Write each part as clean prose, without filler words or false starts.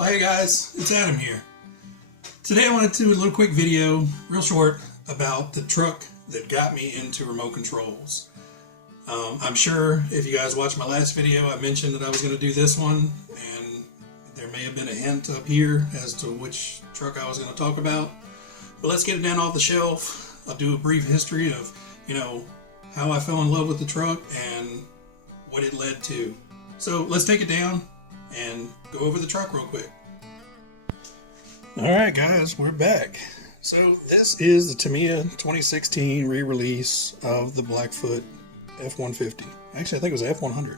Well, hey guys, it's Adam here. Today I wanted to do a little quick video, real short, about the truck that got me into remote controls. I'm sure if you guys watched my last video, I mentioned that I was going to do this one, and there may have been a hint up here as to which truck I was going to talk about. But let's get it down off the shelf. I'll do a brief history of, how I fell in love with the truck and what it led to. So let's take it down and go over the truck real quick. Alright guys, we're back. So this is the Tamiya 2016 re-release of the Blackfoot F-150. Actually, I think it was F-100.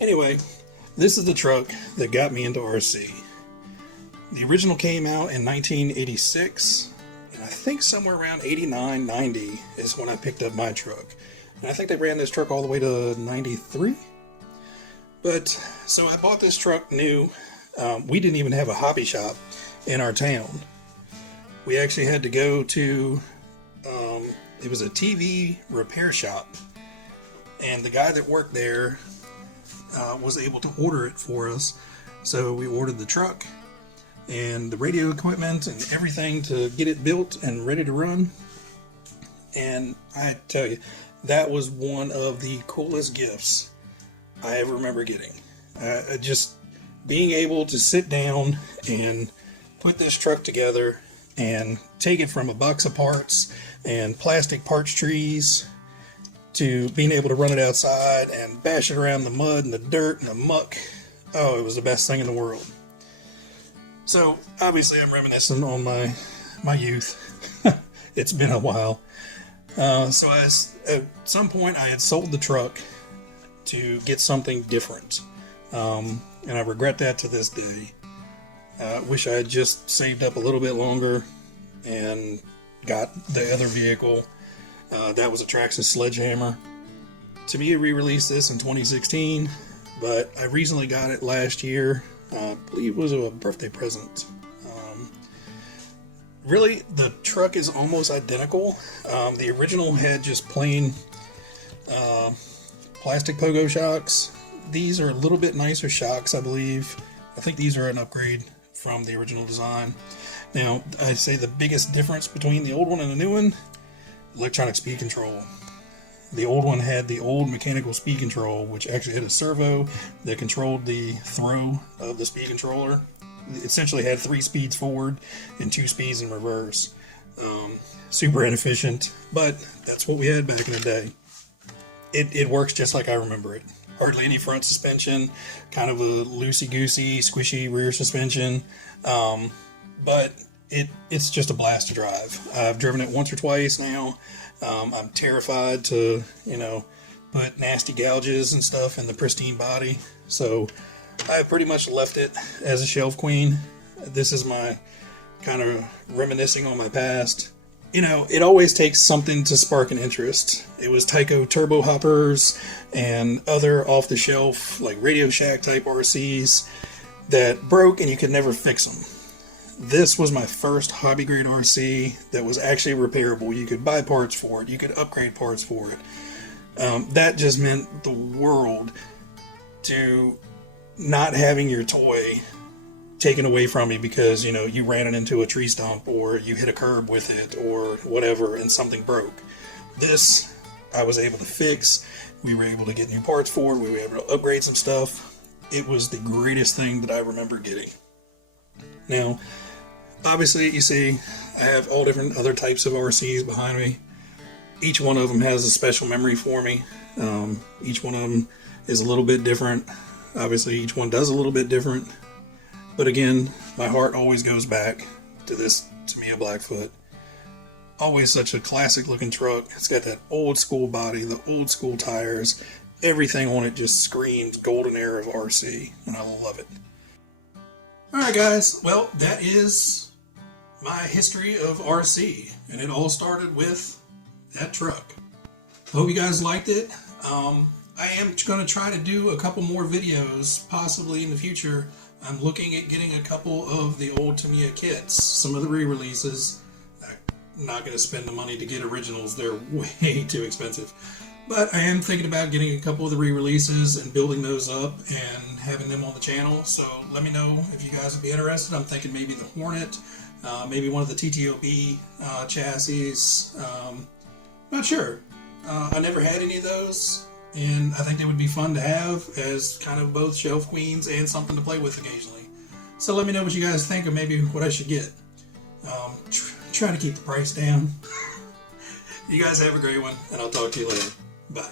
Anyway, this is the truck that got me into RC. The original came out in 1986, and I think somewhere around 89, 90 is when I picked up my truck. And I think they ran this truck all the way to 93. But, so I bought this truck new. We didn't even have a hobby shop in our town. We actually had to go to, it was a TV repair shop. And the guy that worked there was able to order it for us. So we ordered the truck and the radio equipment and everything to get it built and ready to run. And I tell you, that was one of the coolest gifts I ever remember getting. Just being able to sit down and put this truck together and take it from a box of parts and plastic parts trees to being able to run it outside and bash it around the mud and the dirt and the muck. Oh, it was the best thing in the world. So obviously I'm reminiscing on my youth. It's been a while. So at some point I had sold the truck to get something different. And I regret that to this day. Wish I had just saved up a little bit longer and got the other vehicle. That was a Traxxas Sledgehammer. Tamiya re-released this in 2016, but I recently got it last year. I believe it was a birthday present. Really, the truck is almost identical. The original had just plain plastic pogo shocks. These are a little bit nicer shocks, I believe. I think these are an upgrade from the original design. Now, I'd say the biggest difference between the old one and the new one, electronic speed control. The old one had the old mechanical speed control, which actually had a servo that controlled the throw of the speed controller. It essentially had 3 speeds forward and 2 speeds in reverse. Super inefficient, but that's what we had back in the day. It works just like I remember it. Hardly any front suspension, kind of a loosey-goosey, squishy rear suspension, but it's just a blast to drive. I've driven it once or twice now. I'm terrified to, put nasty gouges and stuff in the pristine body, so I pretty much left it as a shelf queen. This is my kind of reminiscing on my past. It always takes something to spark an interest. It was Tyco turbo hoppers and other off-the-shelf, like Radio Shack type RCs that broke and you could never fix them. This was my first hobby grade RC that was actually repairable. You could buy parts for it. You could upgrade parts for it. That just meant the world to not having your toy taken away from you because, you ran it into a tree stump or you hit a curb with it or whatever and something broke. This, I was able to fix. We were able to get new parts for it. We were able to upgrade some stuff. It was the greatest thing that I remember getting. Now, obviously, you see, I have all different other types of RCs behind me. Each one of them has a special memory for me. Each one of them is a little bit different. Obviously, each one does a little bit different. But again, my heart always goes back to this Tamiya Blackfoot. Always such a classic looking truck. It's got that old school body, the old school tires. Everything on it just screams golden era of RC, and I love it. Alright guys, well, that is my history of RC, and it all started with that truck. Hope you guys liked it. I am going to try to do a couple more videos, possibly in the future. I'm looking at getting a couple of the old Tamiya kits, some of the re-releases. I'm not going to spend the money to get originals, they're way too expensive. But I am thinking about getting a couple of the re-releases and building those up and having them on the channel. So let me know if you guys would be interested. I'm thinking maybe the Hornet, maybe one of the TTOB chassis. Not sure. I never had any of those, and I think they would be fun to have as kind of both shelf queens and something to play with occasionally. So let me know what you guys think of maybe what I should get. Try to keep the price down. You guys have a great one, and I'll talk to you later. Bye.